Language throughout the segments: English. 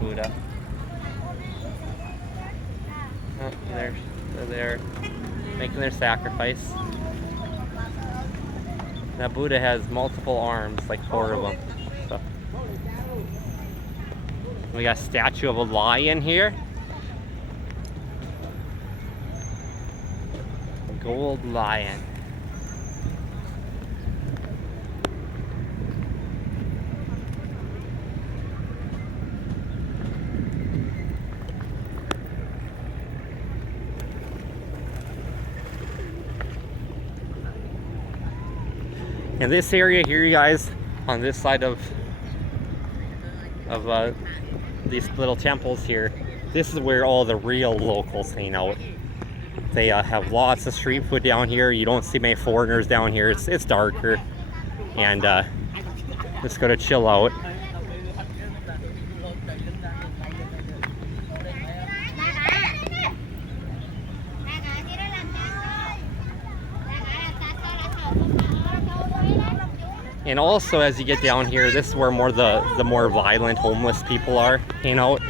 Buddha. Oh, they're there making their sacrifice. That Buddha has multiple arms, like 4 of them. So. We got a statue of a lion here. Gold lion. In this area here, you guys, on this side of these little temples here, this is where all the real locals hang out. They have lots of street food down here. You don't see many foreigners down here. It's darker, and just go to chill out. And also, as you get down here, this is where the more violent homeless people are hanging out.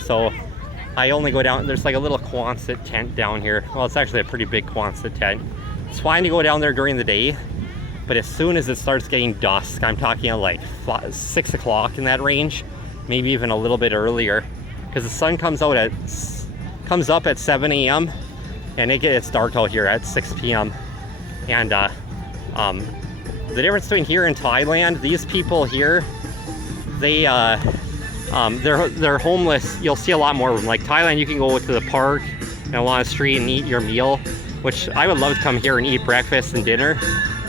So I only go down, there's like a little Quonset tent down here. Well, it's actually a pretty big Quonset tent. It's fine to go down there during the day, but as soon as it starts getting dusk, I'm talking like 6 o'clock in that range, maybe even a little bit earlier, because the sun comes up at 7 a.m. and it gets dark out here at 6 p.m. And the difference between here and Thailand, these people here, they're homeless. You'll see a lot more of them. Like Thailand, you can go to the park and along the street and eat your meal, which I would love to come here and eat breakfast and dinner,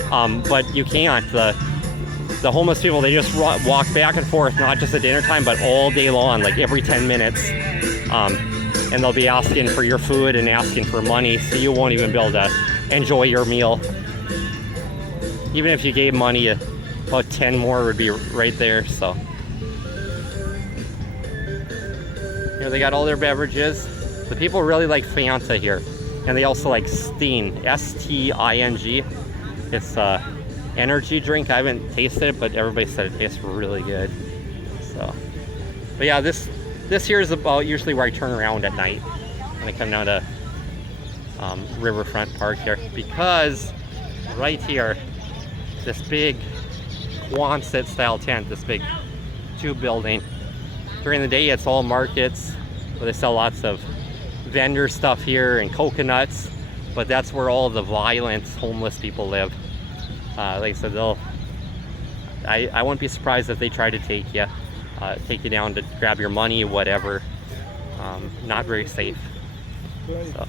but you can't. The homeless people, they just walk back and forth, not just at dinner time, but all day long, like every 10 minutes. And they'll be asking for your food and asking for money, so you won't even be able to enjoy your meal. Even if you gave money, about 10 more would be right there. So here they got all their beverages. The people really like Fanta here, and they also like Sting, S-T-I-N-G. It's a energy drink. I haven't tasted it, but everybody said it tastes really good. So, but yeah, this here is about usually where I turn around at night when I come down to Riverfront Park here, because right here, this big Quonset style tent, this big tube building. During the day, it's all markets where they sell lots of vendor stuff here and coconuts, but that's where all the violent homeless people live. Like I said, I wouldn't be surprised if they try to take you down to grab your money, whatever. Not very safe. So.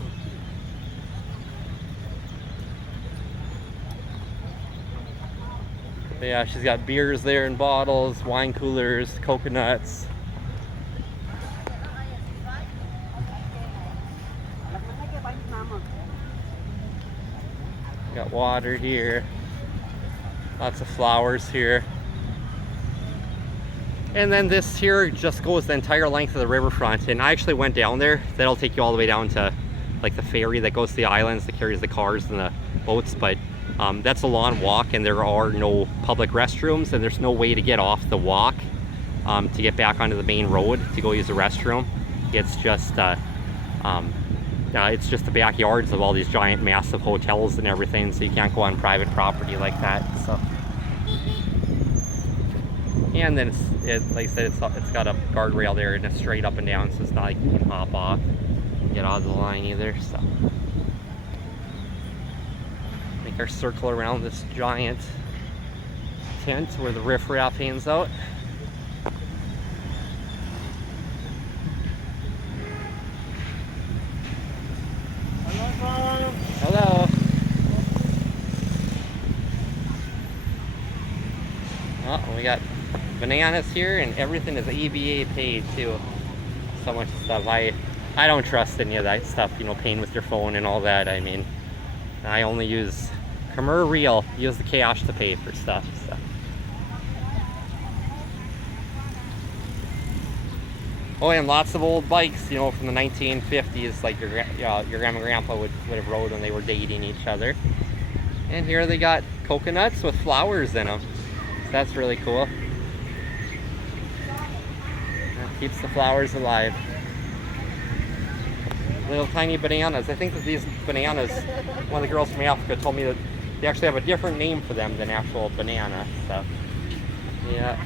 But yeah, she's got beers there in bottles, wine coolers, coconuts. Got water here. Lots of flowers here. And then this here just goes the entire length of the riverfront. And I actually went down there. That'll take you all the way down to like the ferry that goes to the islands that carries the cars and the boats. But that's a long walk, and there are no public restrooms, and there's no way to get off the walk to get back onto the main road to go use the restroom. It's just the backyards of all these giant, massive hotels and everything, so you can't go on private property like that. So, and then like I said, it's got a guardrail there, and it's straight up and down, so it's not like you can hop off and get out of the line either. So. Make our circle around this giant tent where the riffraff hangs out. Hello. Oh, we got bananas here, and everything is ABA paid too. So much stuff. I don't trust any of that stuff, you know, paying with your phone and all that. I mean, I only use Khmer Real, use the cash to pay for stuff. So. Oh, and lots of old bikes, you know, from the 1950s, like your grandma and grandpa would have rode when they were dating each other. And here they got coconuts with flowers in them. So that's really cool. Keeps the flowers alive. Little tiny bananas. I think that these bananas, one of the girls from Africa told me that they actually have a different name for them than actual banana stuff. Yeah.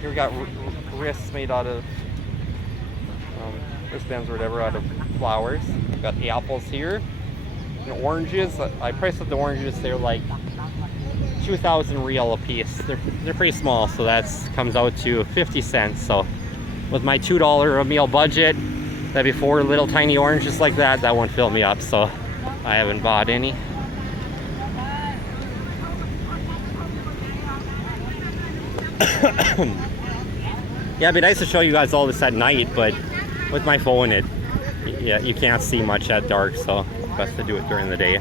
Here we got wrists made out of, wristbands or whatever, out of flowers. We've got apples here. And oranges. I priced up the oranges. They're like 2,000 real a piece. They're pretty small, so that comes out to 50 cents. So with my $2 a meal budget, that'd be 4 little tiny oranges like that. That won't fill me up, so I haven't bought any. Yeah, it'd be nice to show you guys all this at night, but with my phone, yeah, you can't see much at dark, so best to do it during the day.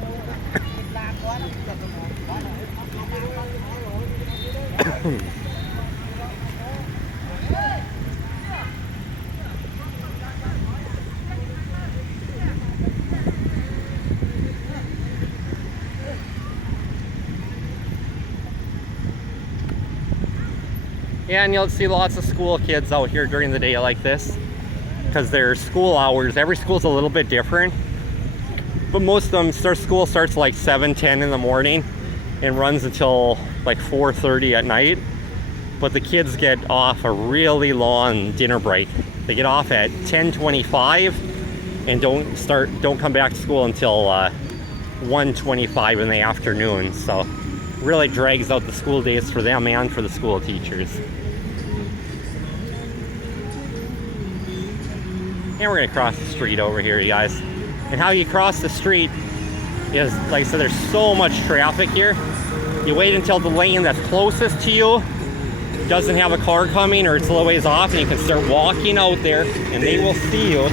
Yeah, and you'll see lots of school kids out here during the day like this because their school hours, every school's a little bit different, but most of them school starts like 7-10 in the morning and runs until like 4:30 at night. But the kids get off a really long dinner break. They get off at 10:25 and don't come back to school until 1:25 in the afternoon. So really drags out the school days for them and for the school teachers. And we're gonna cross the street over here, you guys. And how you cross the street is, like I said, there's so much traffic here. You wait until the lane that's closest to you doesn't have a car coming or it's a little ways off, and you can start walking out there and they will see you.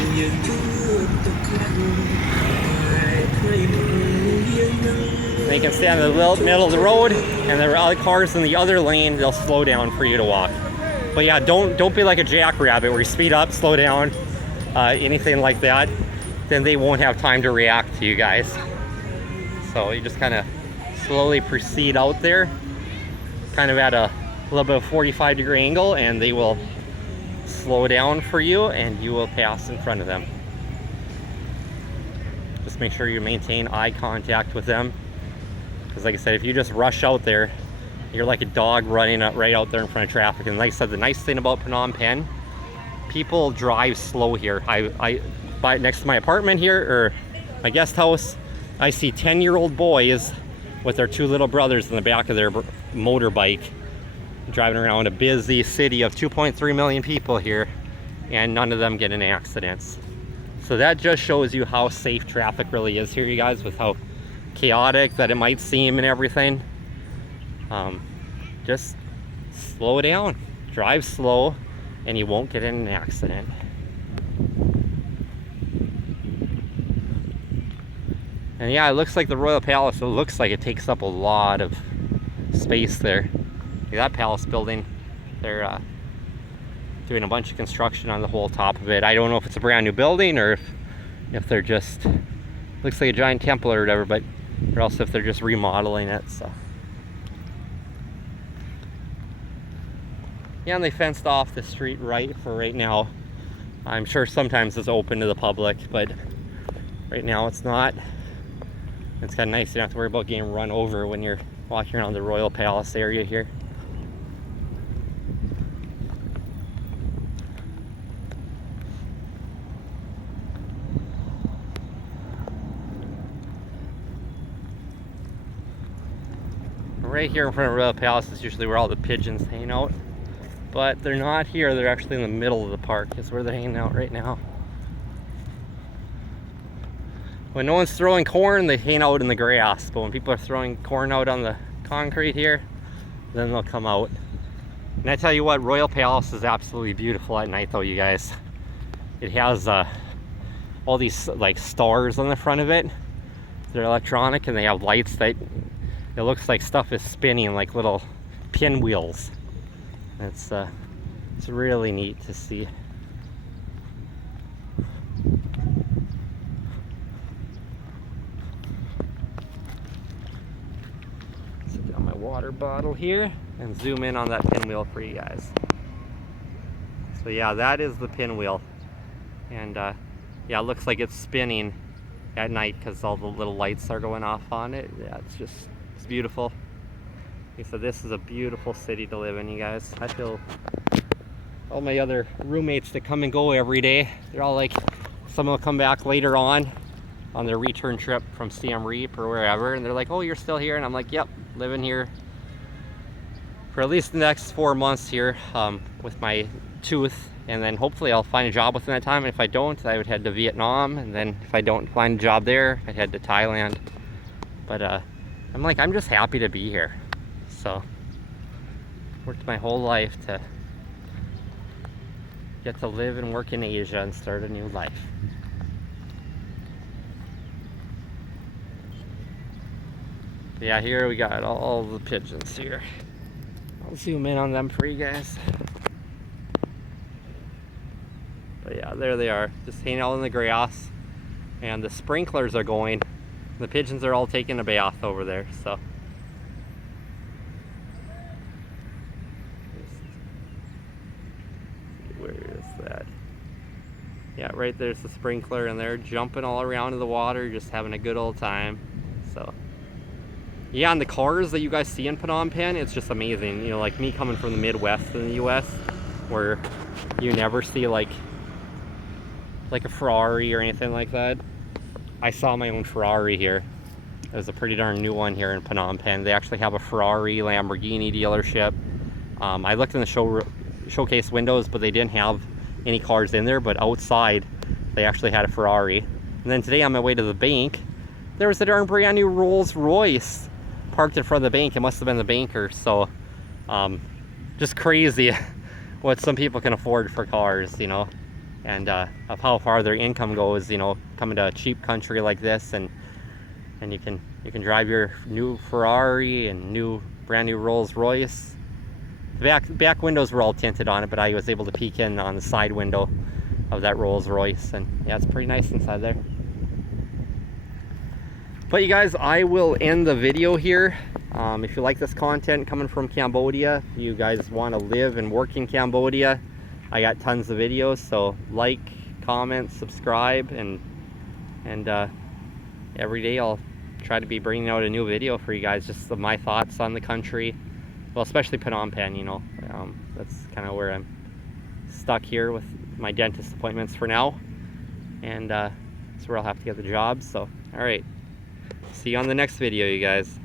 They can stay in the middle of the road, and there are other cars in the other lane, they'll slow down for you to walk. But yeah, don't be like a jackrabbit where you speed up, slow down, anything like that, then they won't have time to react to you guys. So you just kind of slowly proceed out there, kind of at a little bit of 45-degree angle, and they will slow down for you and you will pass in front of them. Just make sure you maintain eye contact with them, because like I said, if you just rush out there, you're like a dog running right out there in front of traffic. And like I said, the nice thing about Phnom Penh, people drive slow here. I next to my apartment here, or my guest house, I see 10-year-old boys with their 2 little brothers in the back of their motorbike driving around a busy city of 2.3 million people here, and none of them get in accidents. So that just shows you how safe traffic really is here, you guys, with how chaotic that it might seem and everything. Just slow down, drive slow, and you won't get in an accident. And yeah, it looks like the Royal Palace, it looks like it takes up a lot of space there. That palace building, they're doing a bunch of construction on the whole top of it. I don't know if it's a brand new building or if they're just, looks like a giant temple or whatever, but or else if they're just remodeling it. So yeah, and they fenced off the street right for right now. I'm sure sometimes it's open to the public, but right now it's not. It's kind of nice, you don't have to worry about getting run over when you're walking around the Royal Palace area here. Right here in front of Royal Palace is usually where all the pigeons hang out, but they're not here. They're actually in the middle of the park. It's where they're hanging out right now. When no one's throwing corn, they hang out in the grass, but when people are throwing corn out on the concrete here, then they'll come out. And I tell you what, Royal Palace is absolutely beautiful at night though, you guys. It has all these like stars on the front of it. They're electronic and they have lights that it looks like stuff is spinning like little pinwheels. It's really neat to see. Let's get on my water bottle here and zoom in on that pinwheel for you guys. It's So yeah, that is the pinwheel. And yeah, it looks like it's spinning at night because all the little lights are going off on it. Yeah, it's beautiful. Okay, so this is a beautiful city to live in, you guys. I feel all my other roommates that come and go every day, they're all like, some will come back later on their return trip from Siem Reap or wherever, and they're like, oh, you're still here? And I'm like, yep, living here for at least the next 4 months here with my tooth, and then hopefully I'll find a job within that time. And if I don't, I would head to Vietnam, and then if I don't find a job there, I'd head to Thailand. But I'm just happy to be here. So worked my whole life to get to live and work in Asia and start a new life. Yeah, here we got all the pigeons here. I'll zoom in on them for you guys. But yeah, there they are, just hanging out in the grass. And the sprinklers are going. The pigeons are all taking a bath over there, so. Where is that? Yeah, right there's the sprinkler, and they're jumping all around in the water, just having a good old time. So. Yeah, and the cars that you guys see in Phnom Penh, it's just amazing. You know, like me coming from the Midwest in the US, where you never see like a Ferrari or anything like that. I saw my own Ferrari here. It was a pretty darn new one here in Phnom Penh. They actually have a Ferrari, Lamborghini dealership. I looked in the showcase windows, but they didn't have any cars in there, but outside they actually had a Ferrari. And then today on my way to the bank, there was a darn brand new Rolls Royce parked in front of the bank. It must have been the banker. So just crazy what some people can afford for cars, you know, and of how far their income goes, you know, coming to a cheap country like this, and you can drive your new Ferrari and brand new Rolls Royce. The back windows were all tinted on it, but I was able to peek in on the side window of that Rolls Royce, and yeah, it's pretty nice inside there. But you guys, I will end the video here. If you like this content coming from Cambodia, you guys want to live and work in Cambodia, I got tons of videos, so like, comment, subscribe, and every day I'll try to be bringing out a new video for you guys, just of my thoughts on the country. Well, especially Phnom Penh, you know. That's kind of where I'm stuck here with my dentist appointments for now, and that's where I'll have to get the job. So, all right. See you on the next video, you guys.